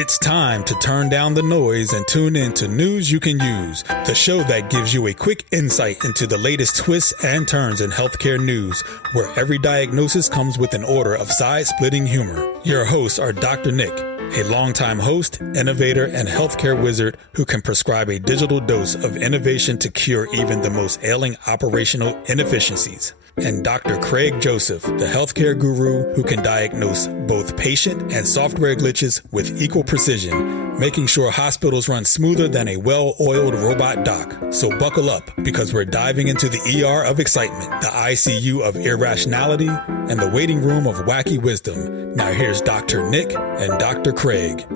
It's time to turn down the noise and tune in to News You Can Use, the show that gives you a quick insight into the latest twists and turns in healthcare news, where every diagnosis comes with an order of side-splitting humor. Your hosts are Dr. Nick, a longtime host, innovator, and healthcare wizard who can prescribe a digital dose of innovation to cure even the most ailing operational inefficiencies. And Dr. Craig Joseph, the healthcare guru who can diagnose both patient and software glitches with equal precision, making sure hospitals run smoother than a well-oiled robot doc. So buckle up, because we're diving into the ER of excitement, the ICU of irrationality, and the waiting room of wacky wisdom. Now here's Dr. Nick and Dr. Craig.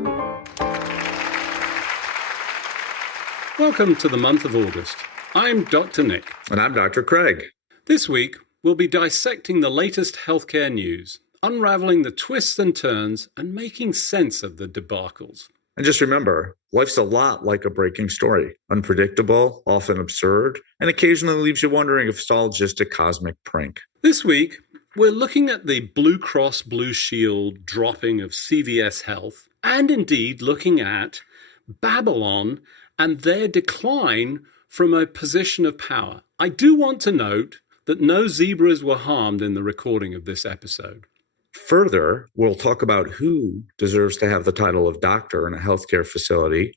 Welcome to the month of August. I'm Dr. Nick. And I'm Dr. Craig. This week, we'll be dissecting the latest healthcare news, unraveling the twists and turns, and making sense of the debacles. And just remember, life's a lot like a breaking story. Unpredictable, often absurd, and occasionally leaves you wondering if it's all just a cosmic prank. This week, we're looking at the Blue Cross Blue Shield dropping of CVS Health, and indeed looking at Babylon and their decline from a position of power. I do want to note that no zebras were harmed in the recording of this episode. Further, we'll talk about who deserves to have the title of doctor in a healthcare facility.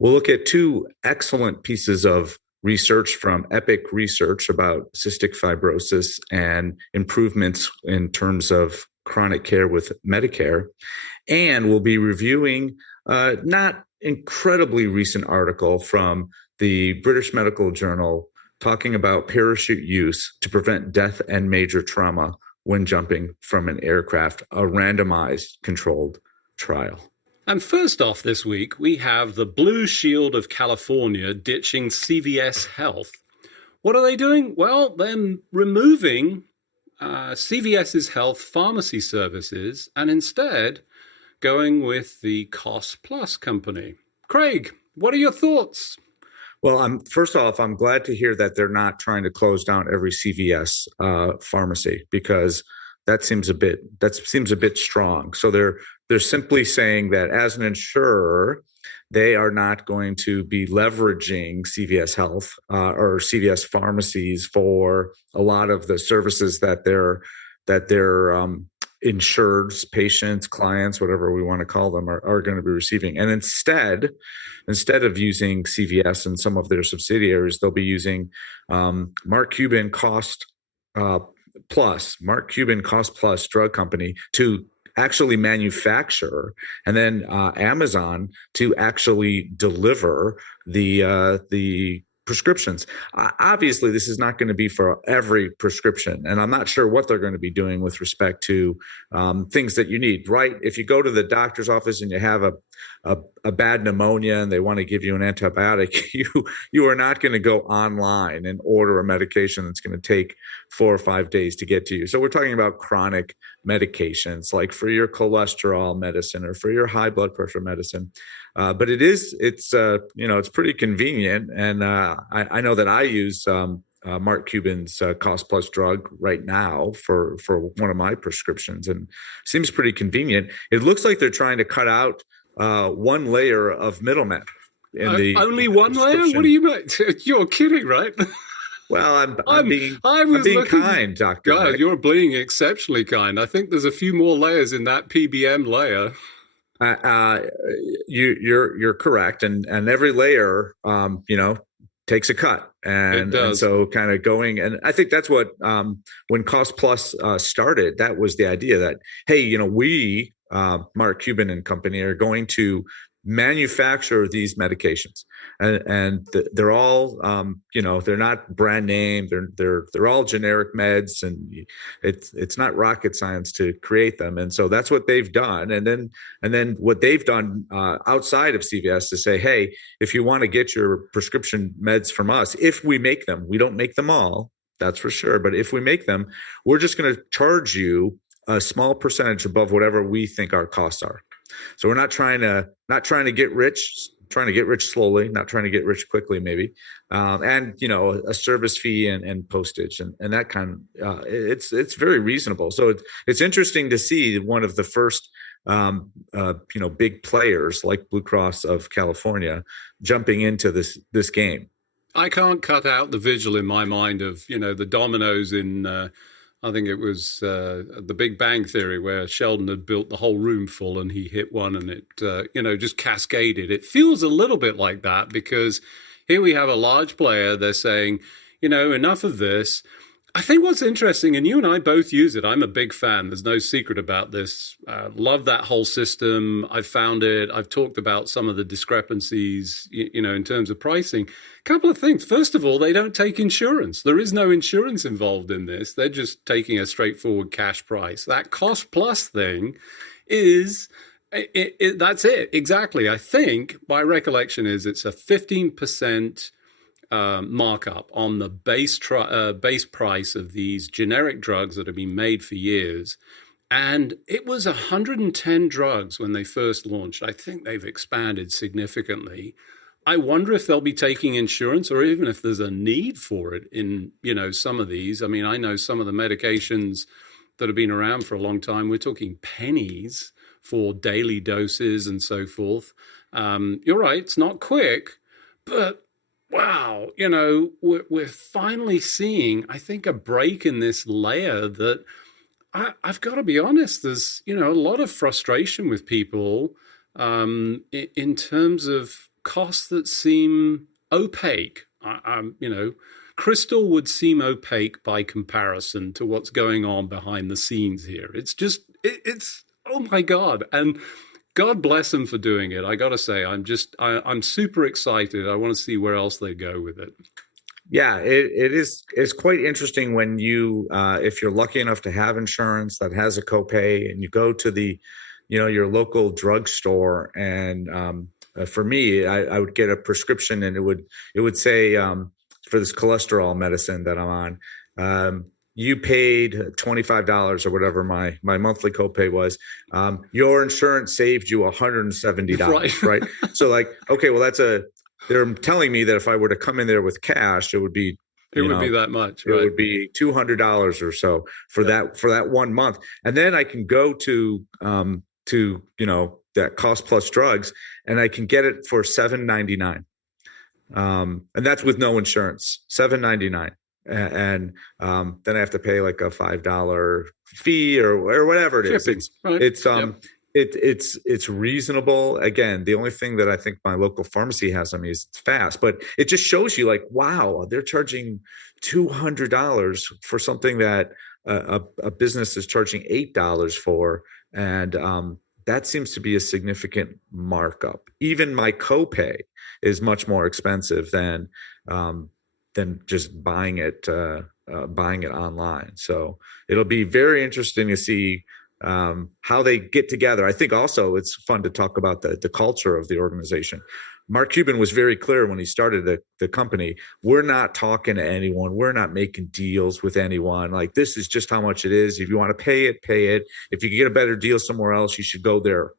We'll look at two excellent pieces of research from Epic Research about cystic fibrosis and improvements in terms of chronic care with Medicare. And we'll be reviewing not incredibly recent article from the British Medical Journal talking about parachute use to prevent death and major trauma when jumping from an aircraft, a randomized controlled trial. And first off this week, we have the Blue Shield of California ditching CVS Health. What are they doing? Well, they're removing CVS's health pharmacy services and instead going with the Cost Plus company. Craig, what are your thoughts? Well, first off, I'm glad to hear that they're not trying to close down every CVS pharmacy, because that seems a bit strong. So they're simply saying that as an insurer, they are not going to be leveraging CVS Health or CVS pharmacies for a lot of the services that they're insured patients, clients, whatever we want to call them, are going to be receiving. And instead of using CVS and some of their subsidiaries, they'll be using Mark Cuban Cost Plus drug company to actually manufacture, and then Amazon to actually deliver the prescriptions. Obviously, this is not going to be for every prescription, and I'm not sure what they're going to be doing with respect to things that you need, right? If you go to the doctor's office and you have a bad pneumonia and they want to give you an antibiotic, you are not going to go online and order a medication that's going to take 4 or 5 days to get to you. So we're talking about chronic medications, like for your cholesterol medicine or for your high blood pressure medicine. But it's pretty convenient. And I know that I use Mark Cuban's Cost Plus drug right now for one of my prescriptions, and seems pretty convenient. It looks like they're trying to cut out one layer of middlemen. Only one layer? What do you mean? You're kidding, right? Well, I'm being kind, Doctor. God, you're being exceptionally kind. I think there's a few more layers in that PBM layer. You're correct, and every layer, takes a cut, and so kind of going, and I think that's what when Cost Plus started, that was the idea that, hey, we Mark Cuban and company are going to manufacture these medications, and they're all they're not brand name, they're all generic meds, and it's not rocket science to create them. And so that's what they've done, and then what they've done outside of CVS to say, hey, if you want to get your prescription meds from us, if we make them, we don't make them all, that's for sure, but if we make them, we're just going to charge you a small percentage above whatever we think our costs are. So we're not trying to get rich, trying to get rich slowly, not trying to get rich quickly, maybe. And a service fee and postage and that kind. It's very reasonable. So it's interesting to see one of the first big players like Blue Cross of California jumping into this game. I can't cut out the visual in my mind of, the dominoes in, I think it was The Big Bang Theory, where Sheldon had built the whole room full and he hit one and it, just cascaded. It feels a little bit like that, because here we have a large player. They're saying, enough of this. I think what's interesting, and you and I both use it. I'm a big fan. There's no secret about this. Love that whole system. I've found it. I've talked about some of the discrepancies, in terms of pricing. A couple of things. First of all, they don't take insurance. There is no insurance involved in this. They're just taking a straightforward cash price. That cost plus thing is, that's it. Exactly. I think my recollection is it's a 15% markup on the base price of these generic drugs that have been made for years. And it was 110 drugs when they first launched. I think they've expanded significantly. I wonder if they'll be taking insurance, or even if there's a need for it in, some of these. I mean, I know some of the medications that have been around for a long time. We're talking pennies for daily doses and so forth. You're right, it's not quick, but wow, we're finally seeing, I think, a break in this layer that I've got to be honest, there's, a lot of frustration with people in terms of costs that seem opaque. Crystal would seem opaque by comparison to what's going on behind the scenes here. It's just, it's oh my God. And God bless them for doing it. I got to say, I'm super excited. I want to see where else they go with it. Yeah, it's quite interesting when you, if you're lucky enough to have insurance that has a copay, and you go to the, your local drugstore, and for me, I would get a prescription, and it would say for this cholesterol medicine that I'm on, you paid $25 or whatever my monthly copay was. Your insurance saved you $170, right? So like, okay, well they're telling me that if I were to come in there with cash, it would be that much. Right? It would be $200 or so for that 1 month, and then I can go to that cost plus drugs, and I can get it for $7.99, and that's with no insurance. $7.99. And then I have to pay like a $5 fee or whatever it is. It's reasonable. Again, the only thing that I think my local pharmacy has on me is it's fast, but it just shows you like, wow, they're charging $200 for something that a business is charging $8 for, and that seems to be a significant markup. Even my copay is much more expensive than just buying it online. So it'll be very interesting to see how they get together. I think also it's fun to talk about the culture of the organization. Mark Cuban was very clear when he started the company. We're not talking to anyone. We're not making deals with anyone. Like, this is just how much it is. If you want to pay it, pay it. If you can get a better deal somewhere else, you should go there,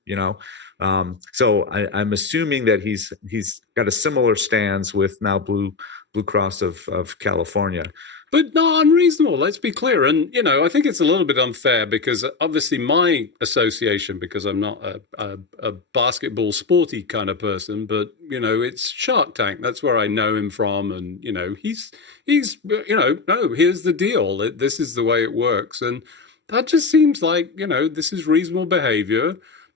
So I'm assuming that he's got a similar stance with now Blue Cross of California. But not unreasonable, let's be clear. And, I think it's a little bit unfair, because obviously my association, because I'm not a basketball sporty kind of person, but, it's Shark Tank. That's where I know him from. And, he's no, here's the deal. This is the way it works. And that just seems like, this is reasonable behavior.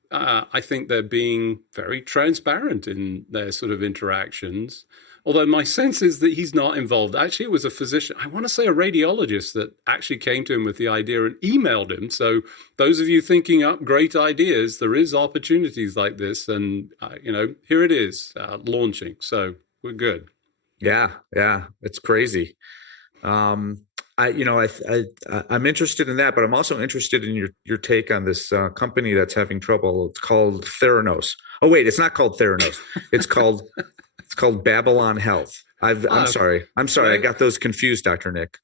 I think they're being very transparent in their sort of interactions. Although my sense is that he's not involved. Actually, it was a physician, I want to say a radiologist, that actually came to him with the idea and emailed him. So those of you thinking up great ideas, there is opportunities like this. And, here it is launching. So we're good. Yeah. It's crazy. I'm interested in that, but I'm also interested in your take on this company that's having trouble. It's called Theranos. Oh, wait, it's not called Theranos. It's called Babylon Health. I'm sorry. I got those confused, Dr. Nick.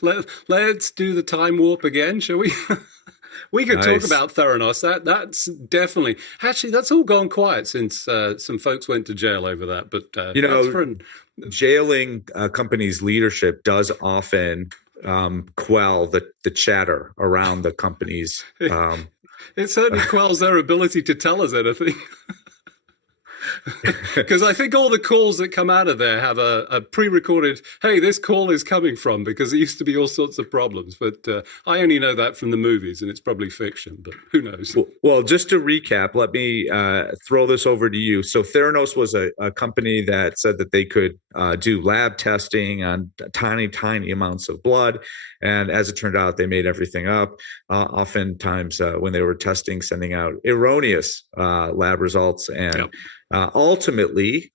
Let's do the time warp again, shall we? We could talk about Theranos. That's definitely, actually, that's all gone quiet since some folks went to jail over that. But jailing a company's leadership does often quell the chatter around the company's It certainly quells their ability to tell us anything. Because I think all the calls that come out of there have a pre-recorded, hey, this call is coming from, because it used to be all sorts of problems. But I only know that from the movies, and it's probably fiction, but who knows? Well, just to recap, let me throw this over to you. So Theranos was a company that said that they could do lab testing on tiny, tiny amounts of blood. And as it turned out, they made everything up. Oftentimes when they were testing, sending out erroneous lab results. And Yep. Ultimately,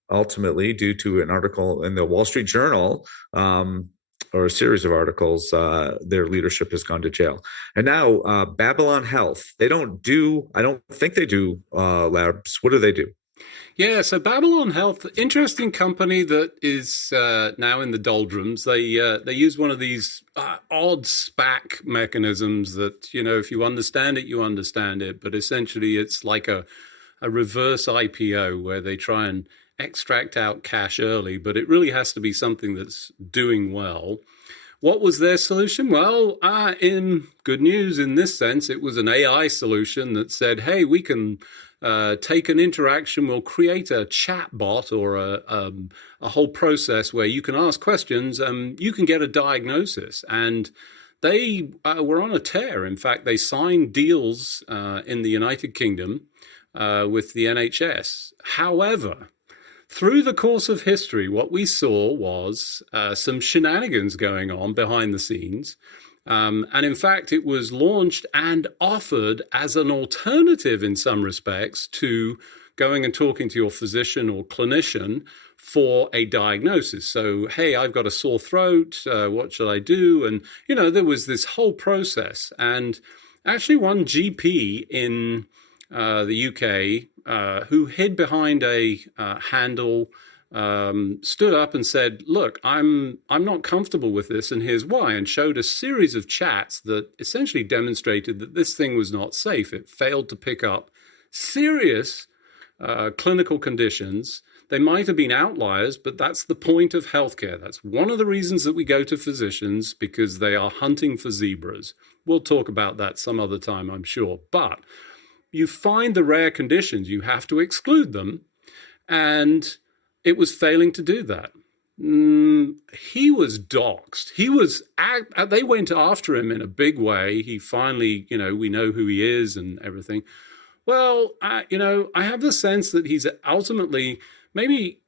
due to an article in the Wall Street Journal, or a series of articles, their leadership has gone to jail. And now Babylon Health, I don't think they do labs. What do they do? Yeah, so Babylon Health, interesting company that is now in the doldrums. They use one of these odd SPAC mechanisms that, if you understand it, you understand it. But essentially, it's like a reverse IPO where they try and extract out cash early, but it really has to be something that's doing well. What was their solution? Well, in good news in this sense, it was an AI solution that said, hey, we can take an interaction, we'll create a chat bot or a whole process where you can ask questions, you can get a diagnosis. And they were on a tear. In fact, they signed deals in the United Kingdom with the NHS. However, through the course of history, what we saw was some shenanigans going on behind the scenes. And in fact, it was launched and offered as an alternative in some respects to going and talking to your physician or clinician for a diagnosis. So, hey, I've got a sore throat. What should I do? And, there was this whole process. And actually one GP in the UK, who hid behind a handle, stood up and said, look, I'm not comfortable with this, and here's why, and showed a series of chats that essentially demonstrated that this thing was not safe. It failed to pick up serious clinical conditions. They might have been outliers, but that's the point of healthcare. That's one of the reasons that we go to physicians, because they are hunting for zebras. We'll talk about that some other time, I'm sure. But you find the rare conditions, you have to exclude them. And it was failing to do that. He was doxxed. They went after him in a big way. He finally, we know who he is and everything. Well, I have the sense that he's ultimately maybe,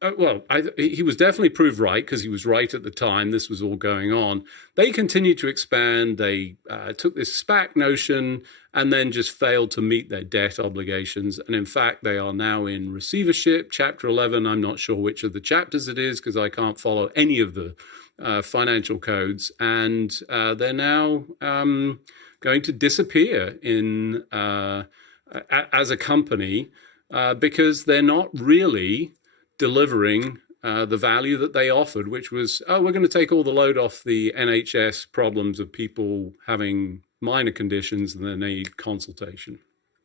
he was definitely proved right, because he was right at the time this was all going on. They continued to expand. They took this SPAC notion and then just failed to meet their debt obligations. And in fact, they are now in receivership, Chapter 11. I'm not sure which of the chapters it is, because I can't follow any of the financial codes. And they're now going to disappear as a company because they're not really delivering the value that they offered, which was, we're going to take all the load off the NHS problems of people having minor conditions and then need consultation.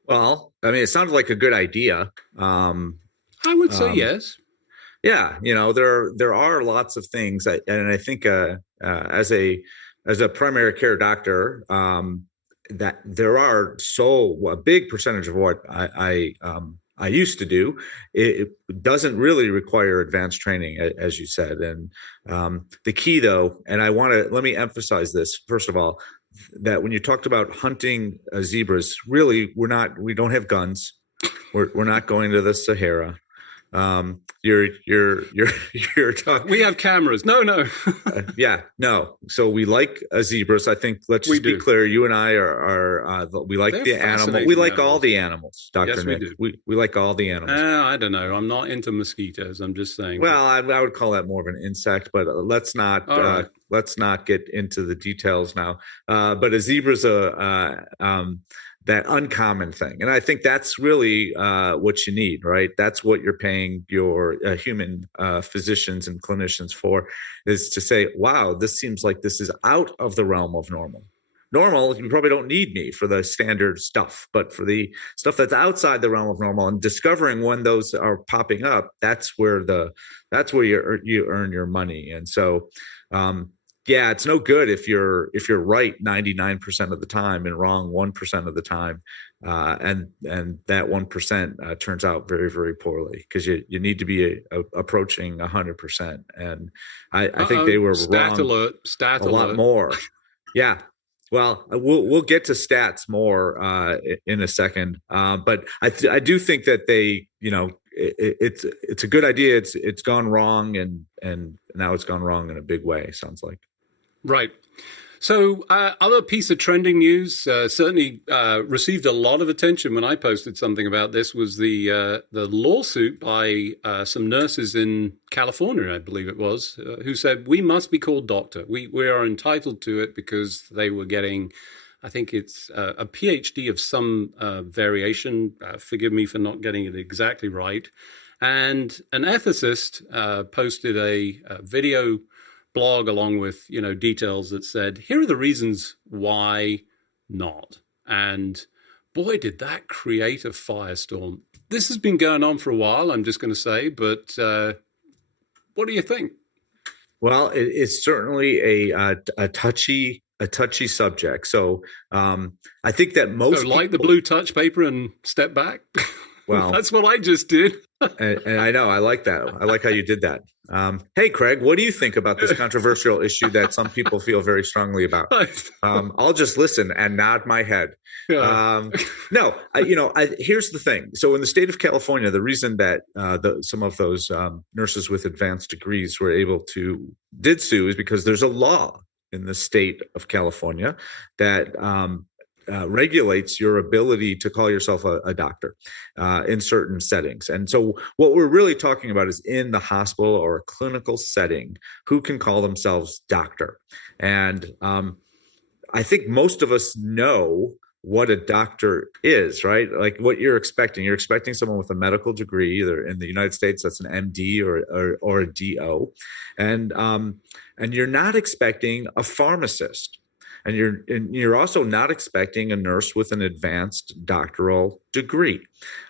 Well, I mean, it sounded like a good idea. I would say yes. Yeah, there are lots of things, and I think as a primary care doctor, that there are a big percentage of what I used to do, it doesn't really require advanced training, as you said. And the key, though, and let me emphasize this, first of all, that when you talked about hunting zebras, really, we don't have guns. We're not going to the Sahara. You're talking. We have cameras. No. Yeah, no. So we like zebras. I think let's just be clear. You and I are we like the animal. We like all the animals, Dr. Yes, Nick. We like all the animals. I don't know. I'm not into mosquitoes. I'm just saying. Well, I would call that more of an insect, but let's not get into the details now. But a zebra's that uncommon thing. And I think that's really what you need, right? That's what you're paying your human physicians and clinicians for, is to say, wow, this seems like this is out of the realm of normal. Normal, you probably don't need me for the standard stuff, but for the stuff that's outside the realm of normal and discovering when those are popping up, that's where you earn your money. And so Yeah, it's no good if you're right 99% of the time and wrong 1% of the time, and that 1% turns out very, very poorly, because you need to be approaching 100%. And I think they were Stat wrong alert! Stat a lot alert! more. Yeah. Well, we'll get to stats more in a second, but I do think that they, it's a good idea. It's gone wrong, and now it's gone wrong in a big way. Sounds like. Right. So, other piece of trending news, certainly received a lot of attention when I posted something about this, was the lawsuit by some nurses in California, I believe it was, who said we must be called doctor. We are entitled to it because they were getting, I think it's a PhD of some variation. Forgive me for not getting it exactly right. And an ethicist posted a video blog along with details that said, here are the reasons why not. And boy, did that create a firestorm. This has been going on for a while, I'm just going to say, but what do you think? Well, it's certainly a touchy subject. So I think that most like the blue touch paper and step back. Well, that's what I just did. and I know, I like that. I like how you did that. Hey, Craig, what do you think about this controversial issue that some people feel very strongly about? I'll just listen and nod my head. Yeah. No, here's the thing. So in the state of California, the reason that some of those nurses with advanced degrees did sue is because there's a law in the state of California that regulates your ability to call yourself a doctor in certain settings. And so what we're really talking about is in the hospital or a clinical setting, who can call themselves doctor. And I think most of us know what a doctor is, right? Like what you're expecting. You're expecting someone with a medical degree. Either in the United States, that's an MD or a DO. And you're not expecting a pharmacist. And you're also not expecting a nurse with an advanced doctoral degree.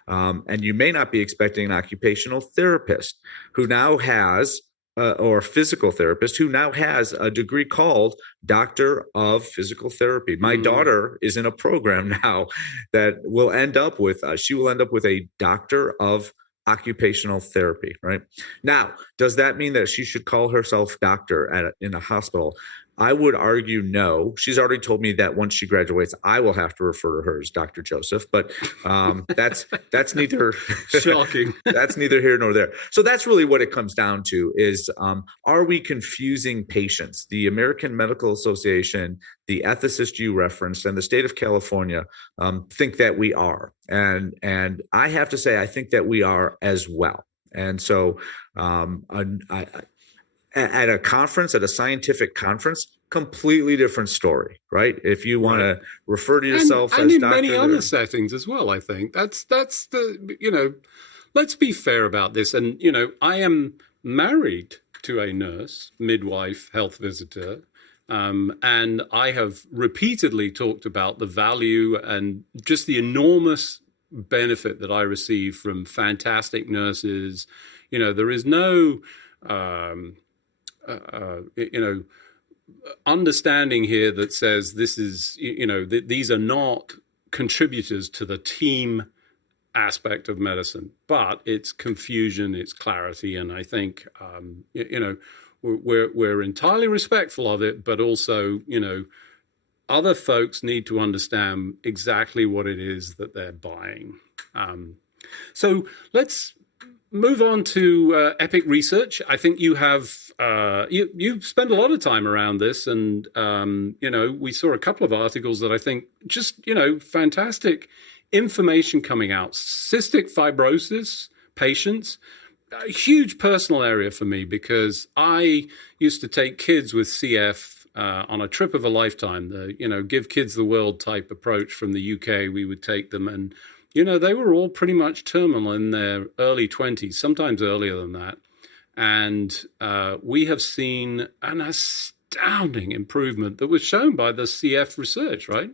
And you may not be expecting an occupational therapist who now has, or a physical therapist who now has a degree called Doctor of Physical Therapy. My daughter is in a program now that will end up with, she will end up with a Doctor of Occupational Therapy, right? Now, does that mean that she should call herself doctor in a hospital? I would argue no. She's already told me that once she graduates, I will have to refer to her as Dr. Joseph. But that's neither shocking. That's neither here nor there. So that's really what it comes down to: is are we confusing patients? The American Medical Association, the ethicist you referenced, and the state of California think that we are, and I have to say I think that we are as well. And so at a conference, at a scientific conference, completely different story, right? If you want to refer to yourself and as in doctor, many other settings as well, I think that's the let's be fair about this. And I am married to a nurse, midwife, health visitor, and I have repeatedly talked about the value and just the enormous benefit that I receive from fantastic nurses. There is no understanding here that says this is, these are not contributors to the team aspect of medicine, but it's confusion, it's clarity. And I think, we're entirely respectful of it, but also, other folks need to understand exactly what it is that they're buying. So let's move on to Epic Research. I think you have you spend a lot of time around this, and we saw a couple of articles that I think just fantastic information coming out. Cystic fibrosis patients, a huge personal area for me, because I used to take kids with CF on a trip of a lifetime. The give kids the world type approach from the UK. We would take them, and they were all pretty much terminal in their early 20s, sometimes earlier than that. And we have seen an astounding improvement that was shown by the CF research, right?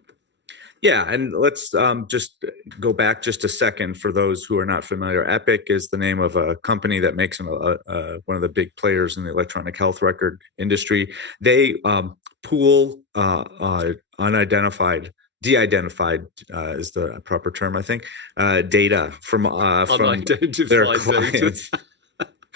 Yeah, and let's just go back just a second for those who are not familiar. Epic is the name of a company that makes one of the big players in the electronic health record industry. They pool de-identified is the proper term, I think, data from their clients. Data.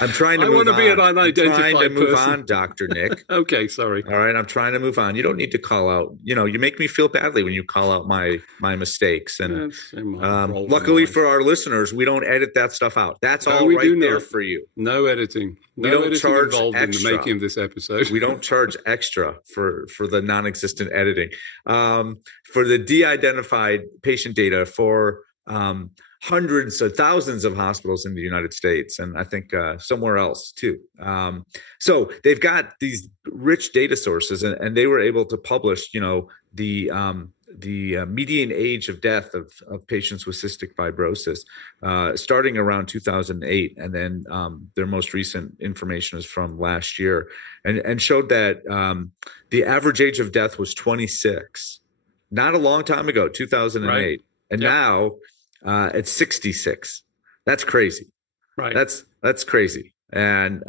I'm trying to I move want to be on. an unidentified I'm trying to move person. on, Dr. Nick. Okay, sorry. All right, I'm trying to move on. You don't need to call out. You make me feel badly when you call out my mistakes. And luckily for our listeners, we don't edit that stuff out. That's all right there for you. No editing. We don't charge involved extra. in the making of this episode. We don't charge extra for the non-existent editing. For the de-identified patient data for hundreds of thousands of hospitals in the United States, and I think somewhere else too. So they've got these rich data sources, and they were able to publish, the median age of death of patients with cystic fibrosis, starting around 2008, and then their most recent information is from last year, and showed that the average age of death was 26, not a long time ago, 2008, right. And now. It's 66. That's crazy. Right. That's crazy. And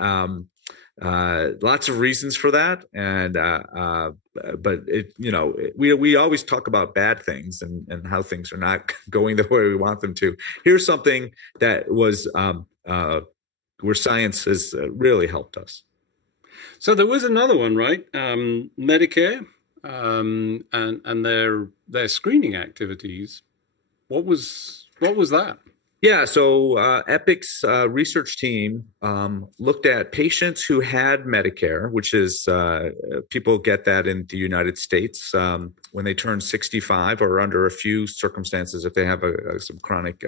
lots of reasons for that. And but we always talk about bad things and how things are not going the way we want them to. Here's something that was where science has really helped us. So there was another one, right? Medicare and their screening activities. What was that? Yeah, so Epic's research team looked at patients who had Medicare, which is people get that in the United States when they turn 65 or under a few circumstances if they have some chronic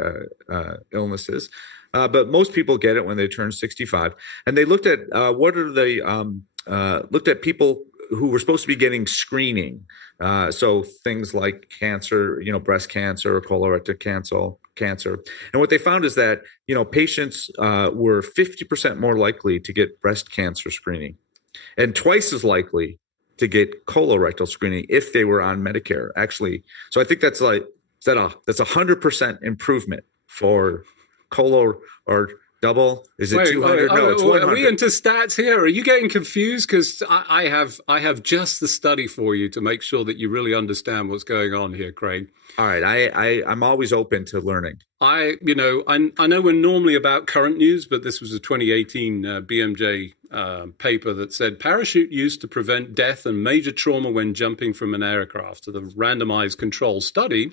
illnesses. But most people get it when they turn 65. And they looked at looked at people who were supposed to be getting screening. So things like cancer, breast cancer or colorectal cancer. And what they found is that, patients were 50% more likely to get breast cancer screening and twice as likely to get colorectal screening if they were on Medicare, actually. So I think that's that's 100% improvement for or double? Is it 200? No, it's 100. Are we into stats here? Are you getting confused? Because I have just the study for you to make sure that you really understand what's going on here, Craig. All right, I'm always open to learning. I know we're normally about current news, but this was a 2018 BMJ paper that said parachute used to prevent death and major trauma when jumping from an aircraft. So the randomized control study,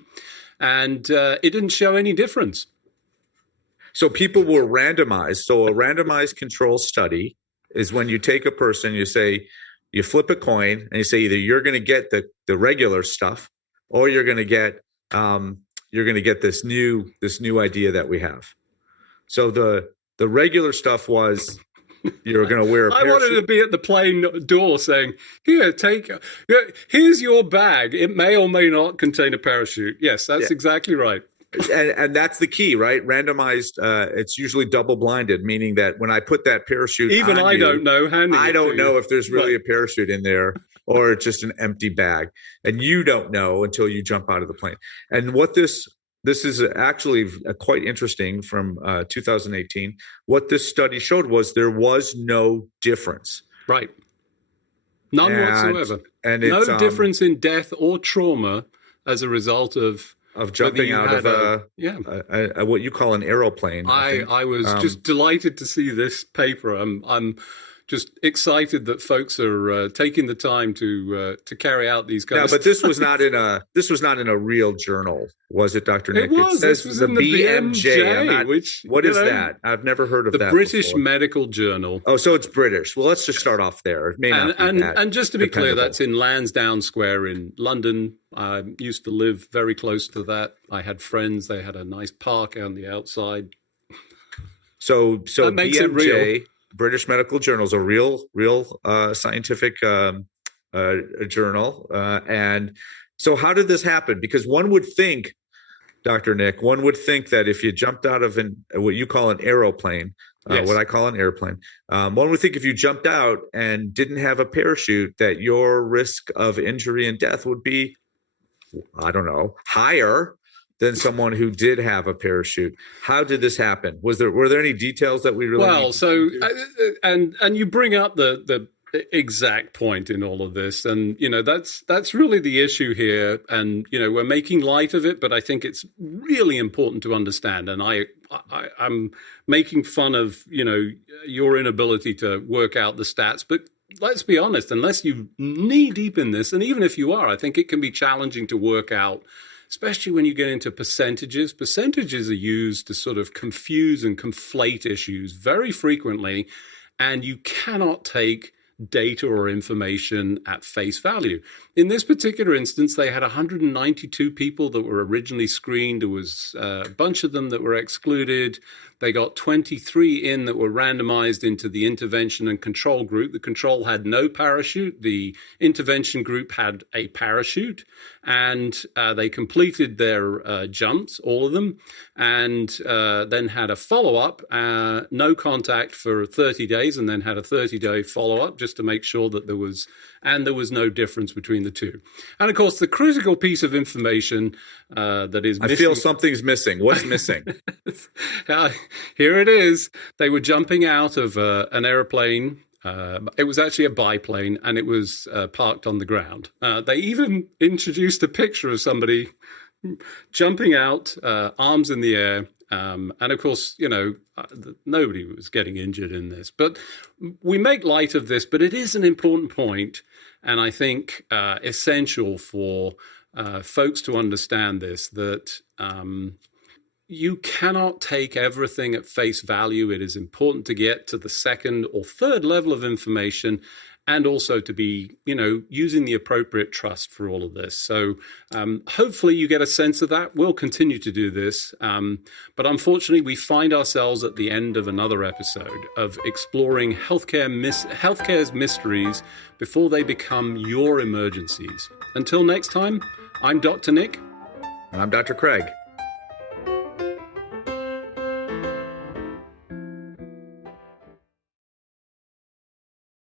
and it didn't show any difference. So people were randomized. So a randomized control study is when you take a person, you flip a coin, and you say either you're going to get the regular stuff, or you're going to get this new idea that we have. So the regular stuff was you're going to wear a parachute. I wanted to be at the plane door saying, here's your bag. It may or may not contain a parachute. Yes, that's exactly right. And that's the key, right? Randomized, it's usually double blinded, meaning that when I put that parachute even on I don't know. I don't know if there's really a parachute in there or it's just an empty bag. And you don't know until you jump out of the plane. And what this is actually quite interesting from 2018. What this study showed was there was no difference. Right. None whatsoever. And no difference in death or trauma as a result of jumping out of a what you call an aeroplane. I was just delighted to see this paper. I'm just excited that folks are taking the time to carry out these kinds. But this was not in a real journal, was it, Dr. Nick? It was. This was in the BMJ. What is that? I've never heard of that. The British before. Medical Journal. Oh, so it's British. Well, let's just start off there. It may not be that and just to be clear, dependable. that's in Lansdowne Square in London. I used to live very close to that. I had friends. They had a nice park on the outside. So that makes BMJ. It real. British Medical Journal is a real scientific journal. And so how did this happen? Because one would think, Dr. Nick, that if you jumped out of what you call an aeroplane, yes. What I call an airplane, one would think if you jumped out and didn't have a parachute, that your risk of injury and death would be I don't know, higher than someone who did have a parachute. How did this happen? Were there any details that we really well? So and you bring up the exact point in all of this, and that's really the issue here, and we're making light of it, but I think it's really important to understand, and I'm making fun of your inability to work out the stats, but let's be honest, unless you're knee deep in this, and even if you are, I think it can be challenging to work out, especially when you get into percentages. Percentages are used to sort of confuse and conflate issues very frequently, and you cannot take data or information at face value. In this particular instance, they had 192 people that were originally screened. There was a bunch of them that were excluded. They got 23 in that were randomized into the intervention and control group. The control had no parachute. The intervention group had a parachute, and they completed their jumps, all of them, and then had a follow-up, no contact for 30 days, and then had a 30-day follow-up just to make sure that there was no difference between the two. And of course, the critical piece of information that is missing. I feel something's missing. What's missing? Here it is. They were jumping out of an airplane. It was actually a biplane, and it was parked on the ground. They even introduced a picture of somebody jumping out, arms in the air. And of course, nobody was getting injured in this. But we make light of this, but it is an important point, and I think essential for folks to understand this, that you cannot take everything at face value. It is important to get to the second or third level of information, and also to be, using the appropriate trust for all of this. So hopefully you get a sense of that. We'll continue to do this. But unfortunately, we find ourselves at the end of another episode of exploring healthcare's mysteries before they become your emergencies. Until next time, I'm Dr. Nick. And I'm Dr. Craig.